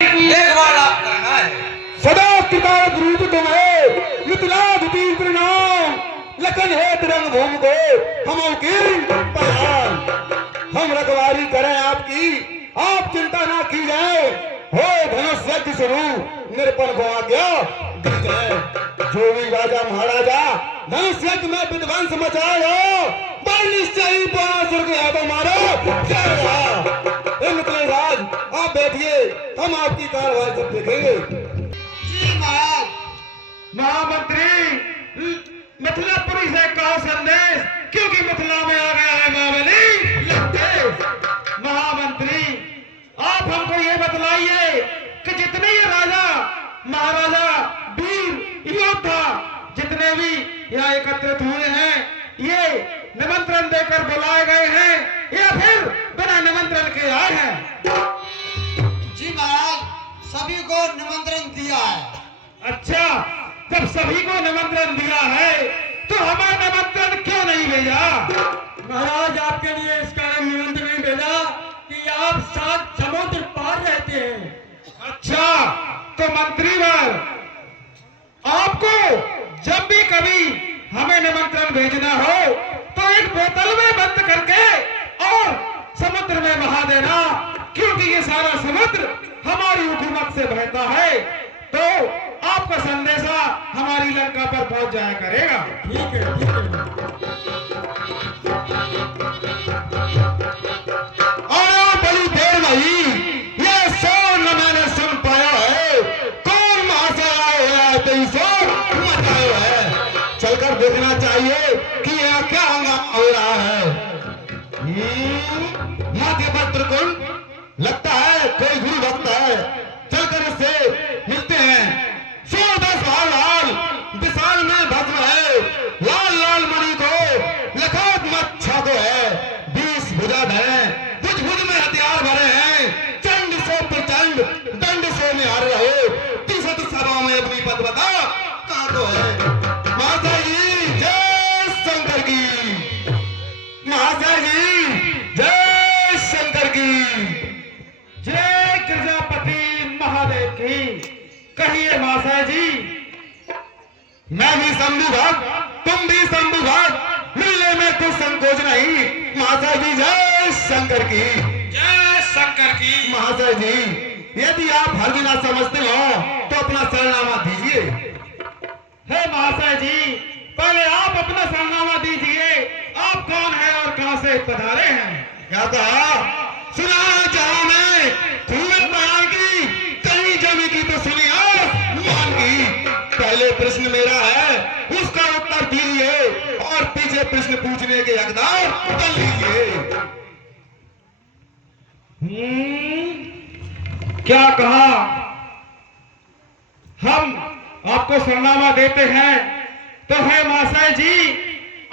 एक बार आप करना है। सदा कृतार्थ रूप तुम्हें मिथिला तीव्र नाम लखन है तिरंग भूम को हम की पहचान। हम रखवारी करें आपकी, आप चिंता ना की जाए। हो धनुष यज्ञ शुरू निरपन को आज्ञा दी जाए। जो भी राजा महाराजा धनुष यज्ञ में विध्वंस मचाए बल निश्चय ही पासुर के हाथों मारो जय राज। आप बैठिए, हम आपकी कार्रवाई सब देखेंगे। जी महाराज। महामंत्री मिथिलापुरी से कहो संदेश, क्योंकि मिथिला में आ गया है महाबली लंकेश। महामंत्री आप हमको ये बतलाइए कि जितने ये राजा महाराजा वीर योद्धा जितने भी यहाँ एकत्रित हुए हैं, ये निमंत्रण देकर बुलाए गए हैं या फिर बिना निमंत्रण के आए हैं? जी महाराज, सभी को निमंत्रण दिया है। अच्छा, जब सभी को निमंत्रण दिया है तो हमें निमंत्रण क्यों नहीं भेजा? महाराज आपके लिए इस कारण निमंत्रण नहीं भेजा कि आप सात समुद्र पार रहते हैं। अच्छा, तो मंत्रीवर आपको जब भी कभी हमें निमंत्रण भेजना हो तो एक बोतल में बंद करके और समुद्र में बहा देना, क्योंकि ये सारा समुद्र हमारी हुकूमत से बहता है। तो आपका संदेशा हमारी लंका पर पहुंच जाया करेगा। ठीक है, ठीक है। और बड़ी देर नहीं, ये शोर न मैंने सुन पाया है। कौन महाशय आए हैं 2300 मचाया है? चलकर देखना चाहिए कि यहाँ क्या हंगामा हो रहा है। माथे पर त्रिकुंड लगता है, कोई गुरु भक्त है। चलकर इससे मिलते हैं। 110 भाल लाल विशाल में भस्म है, लाल लाल मणि को लखोट मत छाको है। 20 भुजा है, भुज भुज में हथियार भरे हैं। चंड सो प्रचंड दंड सो निहार रहे, 30 सभा में अपनी पद बता कहाँ को है। माता जी जय शंकर की, महाशय जी जय शंकर की, जय प्रजापति महादेव की। कहिए महाशय जी। मैं भी शंभु भक्त, तुम भी शंभु भक्त, मिलने में कुछ संकोच नहीं। महाशय जी जय शंकर की, जय शंकर की। महाशय जी यदि आप हर बिना समझते हो तो अपना सरनामा दीजिए। है महाशय जी, पहले आप अपना सरनामा दीजिए। आप कौन है और कहां से पधारे हैं? क्या कहा? सुना चाहा मैं खूब बयान की, कहीं जमी की तो सुनी आसमान की। पहले प्रश्न मेरा है, उसका उत्तर दीजिए और पीछे प्रश्न पूछने के हकदार बन लीजिए। क्या कहा? हम आपको सरनामा देते हैं तो है महाशय जी,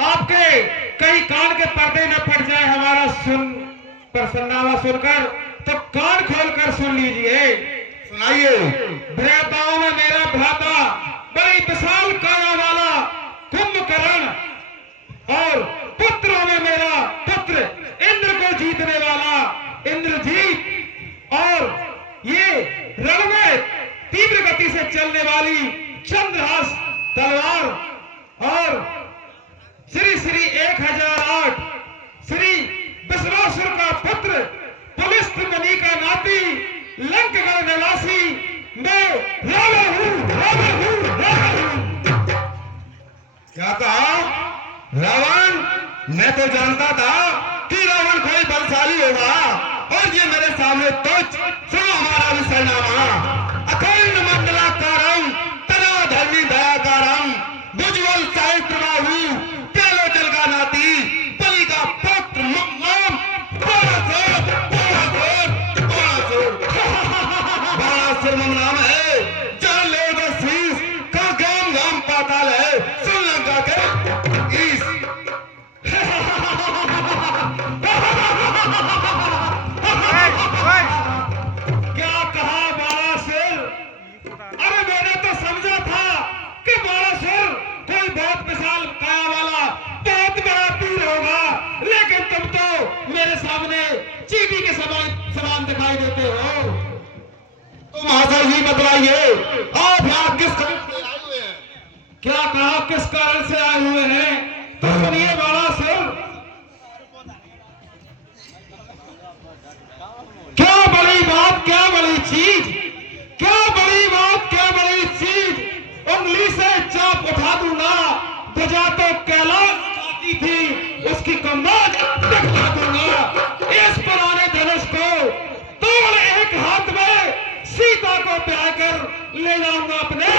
आपके कई कान के पर्दे न फट जाए हमारा पर सरनामा सुनकर, तो कान खोलकर सुन लीजिए। सुनाइए। भ्राताओं में मेरा भ्राता, बड़ी विशाल काया वाला कुंभकर्ण, और पुत्रों में मेरा पुत्र इंद्र को जीतने वाला इंद्रजीत, और ये रण में तीव्र गति से चलने वाली चंद्रहास तलवार, और श्री श्री 1008 श्री विश्वासुर का पुत्र पुलिस्त मुनि का नाती लंकगढ़ निवासी मैं रावण हूं, रावण हूं, रावण हूं। क्या कहा? रावण? मैं तो जानता था कि रावण कोई बलशाली होगा, और ये मेरे सामने तुच्छ। सुनो हमारा भी सरनामा। अखंड मंडलाकारम तना धर्मी दयाकारम, भुजबल साहित्य बाहु, प्यालो जल का नाती, बलि का पुत्र नाम बाणासुर, बाणासुर, बाणासुर। बाणासुर नाम है, जहाँ लोग शीश का गाम गाम पाताल है, सुन लंका के ईश। क्या कहा बाणासुर? अरे मैंने तो समझा था कि बाणासुर कोई बहुत विशाल काया वाला बहुत बड़ा वीर होगा, लेकिन तुम तो मेरे सामने चींटी के समान दिखाई देते हो। तो बतलाइए, आप यहाँ किस कारण से आए हुए हैं? क्या कहा, किस कारण से आए हुए हैं? तो सुनिए बाला सिंह, क्या बड़ी बात, क्या बड़ी चीज, क्या बड़ी बात, क्या बड़ी चीज, उंगली से चाप उठा दूंगा, ध्वजा तो कैलाश जाती थी, उसकी कमर दिखला दूंगा। इस पुराने धनुष को तोड़ एक हाथ में सीता को प्यार कर ले जाऊंगा अपने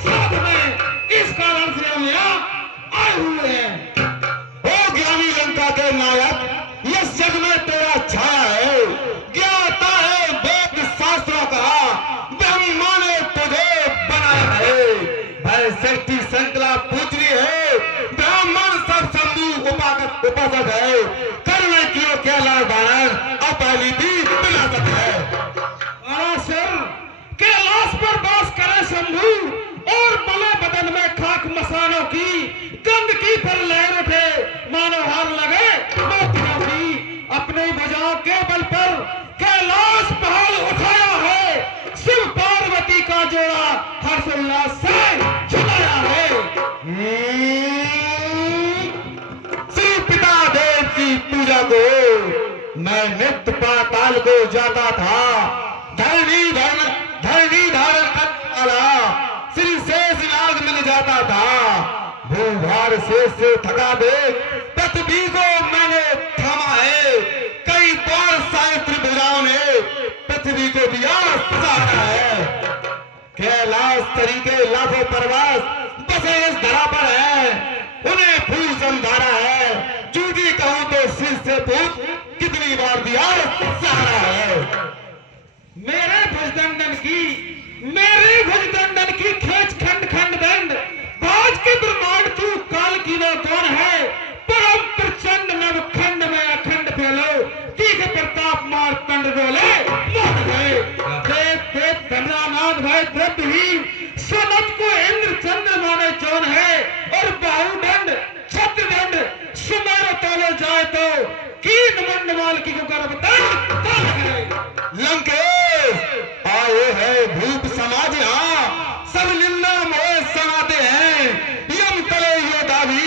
साथ में। इस कारण से हम यहाँ आए हुए हैं। ओ ज्ञानी लंका के नायक, ये जग में तेरा छाया है, ज्ञाता है वेद शास्त्रों का, ब्रह्मा ने तुझे बनाया है। भय शक्ति संकला पूजनी है, ब्राह्मण सब शंभु उपासक है, कर्म कियो कैलाश धारण, अपहली भी विनाशक है। कैलाश पर वास करे शंभु, और बले बदन में खाक मसानों की गंध की फिर लहर उठे, मानो हार लगे मोतियों की। अपनी भुजाओं के बल पर कैलाश पहाड़ उठाया है, शिव पार्वती का जोड़ा हर्षोल्लास से झुलाया है। श्री पिता देव की पूजा को मैं नित्य पाताल को जाता था, धरणी धारण करने वाला श्री शेष नाग मिल जाता था। भूभार से थका दे पृथ्वी को मैंने थामा है, कई बार सावित्री भुजाओं ने पृथ्वी को दिया सहारा है। कैलाश तरीके लाखों प्रवास बसे इस धरा पर है, उन्हें फूल समझाना है, जूझी कहूं तो सिर से पूछ कितनी बार दिया सहारा है। मेरे भुजदंडन की खेच खंड खंड दंड, बाज के ब्रह्मांड तू काल की वो कौन है, परम प्रचंड नव खंड में अखंड फैलो, तीखे प्रताप मार कंड डोले मोह गए। देव देव धनानाथ भय द्रव्यहीन, सनत को इंद्र चंद्रमा ने चौन है, और बाहुदंड छत्रदंड सुमेर तोले जाए तो कीन मंडवाल की को गर्भ दंड तल है। लंकेश आए है भूप समाज, यहाँ सब निंदा मोह समाते हैं, यम तले योद्धा भी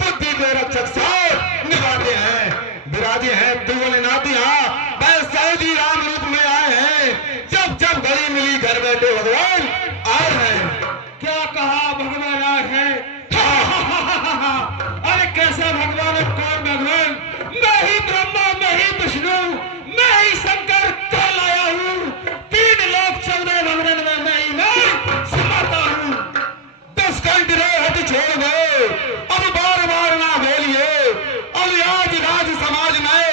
बुद्धि को रक्षक साथ निभाते हैं। विराजे हैं त्रिभुवन नाथ, यहाँ वैसे जी राम रूप में आए हैं, जब जब घड़ी मिली घर बैठे भगवान आए हैं। क्या कहा भगवान आए हैं? अरे कैसे भगवान, कौन भगवान? मैं ही ब्रह्मा, मैं ही विष्णु, मैं ही शंकर कहलाया हूँ, 3 लोक 14 भवन में मैं ही मैं समाता हूँ। 10 घंटे हट छोड़ गए, अब बार बार ना बोलिए, अब आज राज समाज में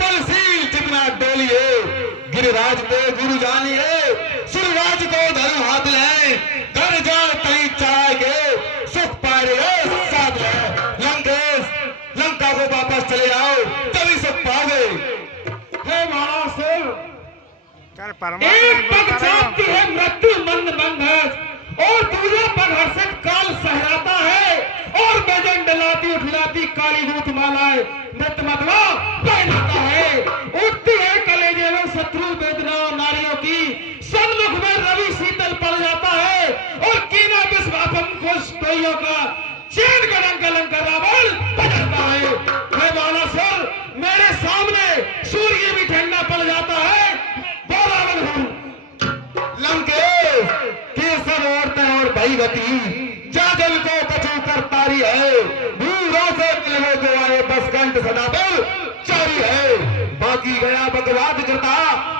दलसील जितना डोलिए। गिरिराज को गुरु जानिए, सूर्यराज को धर्म हाथ ले, घर जाए कहीं चाहेंगे सुख पाए साथ है। लंका को वापस चले आओ, तभी सुख पाओगे। हे महाराज, एक पग चाहती है मृत्यु मंद मंद, और दूसरा पग हर्षित काल सहराता है, और बेजन डलाती उठलाती काली दूत मालाएं मृत मतवा पहनाता है। उठती है कलेजे में शत्रु वेदना नारियों की, सन्मुख में रवि शीतल पड़ जाता है, और कीना विश्वापम को स्टोइयों का चैन का लंका रावण बजाता है। मैं बाला सर, मेरे सामने सूर्य भी ठंडा पड़ जाता है, बोलावन हूं। लंकेश के सब औरतें और भईवती जाजल को कचू कर तारी है, भूरा से मिलने को आए बस कंठ सदाबल चारी है। बाकी गया बकवाद करता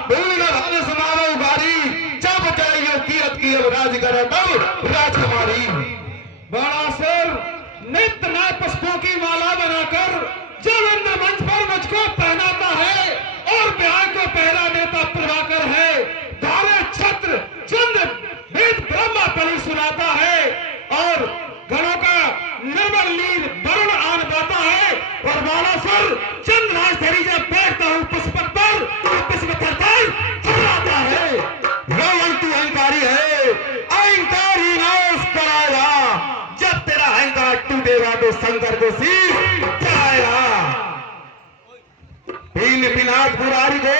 भूल न भाने सुनावे उगारी, जब चाहिए कीरत की अब राज करे तब राजकुमारी। बड़ा सर, नित्य नए पुष्पों की माला बनाकर जब इंद्र मंच पर मुझको पहनाता है, और ब्याह को पहरा देता प्रभाकर है, धारे छत्र चंद्र वेद ब्रह्मा पली सुनाता है, और गणों का निर्मल लीन वरुण आन पाता है, और बाला सर चंद्रराज धरी जब बैठता हूँ पुष्पक पर, पुष्प थरथर थर्राता है। रावण तू अहंकारी है, अहंकार ही नाश कराएगा, जब तेरा अहंकार टूटेगा तो शंकर को शीश चढ़ाएगा। पिनाक पुरारी को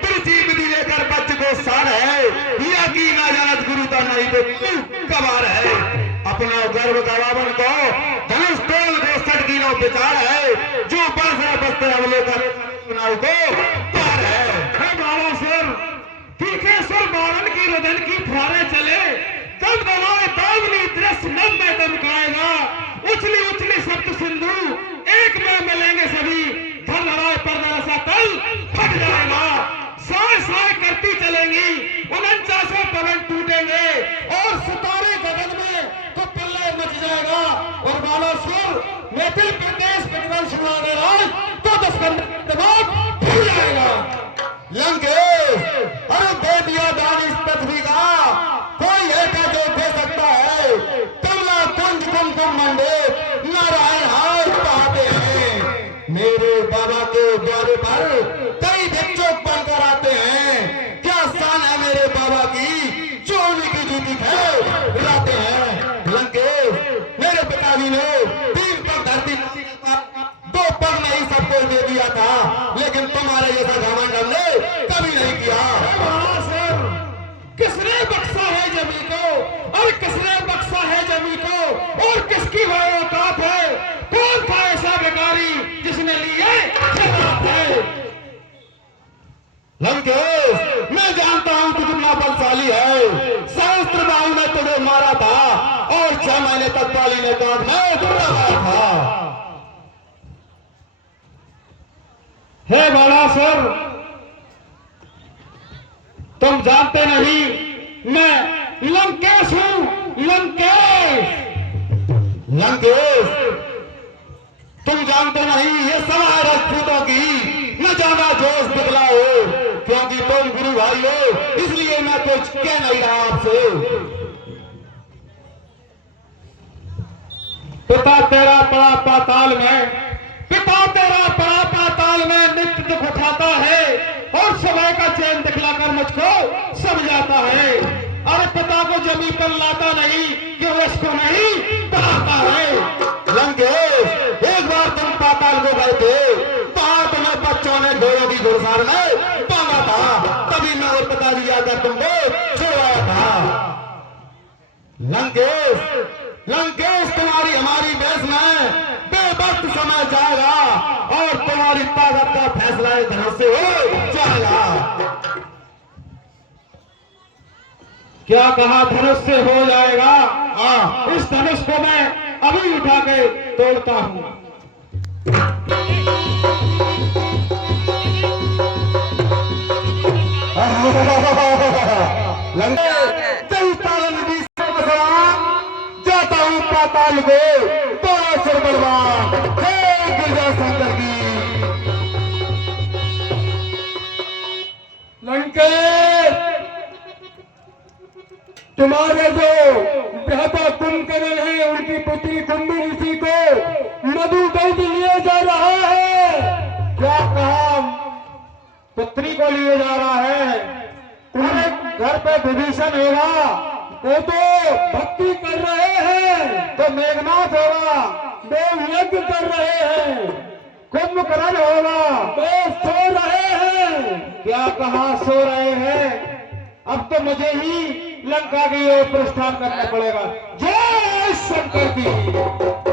तुलसी विधि लेकर बच्चे को सार है, यह की ना जाना को कबार है। अपना गर्व गवावन को धनुष तोल दे सटकीनो विचार है, जो बरसा बस्ते अवलोकन को पार है। बाबा सुर तीखे सुर बावन की रुदन की फुहारे चले, दम दमाए दावनी दृश्य नभ में दमकाएगा। उछली उछली सप्त सिंधु एक में मिलेंगे सभी, धर लड़ाए पर रसा तल फट जाएगा। साए साए करती चलेंगी 49 पवन टूटेंगे, और सितारे गगन में तो पिल्ले मच जाएगा। और बालासुर मैथिल प्रदेश प्रतिबंध सुनाने राज तो 10 दिमाग भूल जाएगा। लंकेश, अरे दे दिया दान इस पृथ्वी का, कोई है क्या जो दे सकता है? कमला कुंज कुमकुम मंडे नारायण हाथ पाते हैं। मेरे बाबा के द्वारे पर कई भिक्षुक बनकर आते हैं। क्या शान है मेरे बाबा की, जो उनकी जूती खिलाते हैं। लंकेश, मेरे पिताजी ने 3 पग धरती 2 पग में ही सबको दे दिया था, लेकिन तुम्हारे जैसा घमंड हमने कभी नहीं किया। किसने बख्शा है जमी को, और किसने बख्शा है जमी को, और किसकी वह औकात है? कौन था ऐसा बेकारी जिसने लिए खिलाफ है? लंकेश, मैं जानता हूं तू कितना बलशाली है। सहस्त्र बाहु ने तुझे मारा था, और 6 महीने तक पाली ने कांध में दबाया था। हे बालासुर, तुम जानते नहीं मैं लंकेश हूं, लंकेश। लंकेश, तुम जानते नहीं ये सभा है राजपूतों की, न ज्यादा जोश निकला हो, क्योंकि तुम गुरु भाई हो, इसलिए मैं कुछ कह नहीं रहा आपसे। पिता तेरा पड़ा पाताल में, पिता तेरा पड़ा पाताल में नित्य दुख उठाता है, और समय का चैन दिखलाकर मुझको समझाता है। अरे पिता को जमीन पर लाता नहीं, क्यों इसको नहीं पढ़ाता है? लंकेश, एक बार तुम पाताल को गए थे, वहां तुम्हें बच्चों ने घोड़ों की घुड़सर में बांधा था, तभी मैं और पिताजी आकर तुमको छुड़वाया था। लंकेश, लंकेश, तुम्हारी हमारी बहस में बेवक्त समय जाएगा, और तुम्हारी ताकत का फैसला इस धनुष से हो जाएगा। क्या कहा? धनुष से हो जाएगा? हाँ, इस धनुष को मैं अभी उठा के तोड़ता हूं। जाता हूँ पाताल को, तो सिर बलवान हे गिरजा शंकर की। लंकेश, तुम्हारे जो भ्राता कुंभकर्ण है, उनकी पुत्री कुंभी ऋषि को मधु दैत्य लिए जा रहा है। क्या कहा? पुत्री को लिए जा रहा है? तुम्हारे घर पे विभीषण होगा, वो तो भक्ति कर रहे हैं, तो मेघनाथ होगा, वो यज्ञ कर रहे हैं, कुंभकर्ण होगा, वो सो रहे हैं। क्या कहा? सो रहे हैं? अब तो मुझे ही लंका की ओर प्रस्थान करना पड़ेगा। जय शंकर की।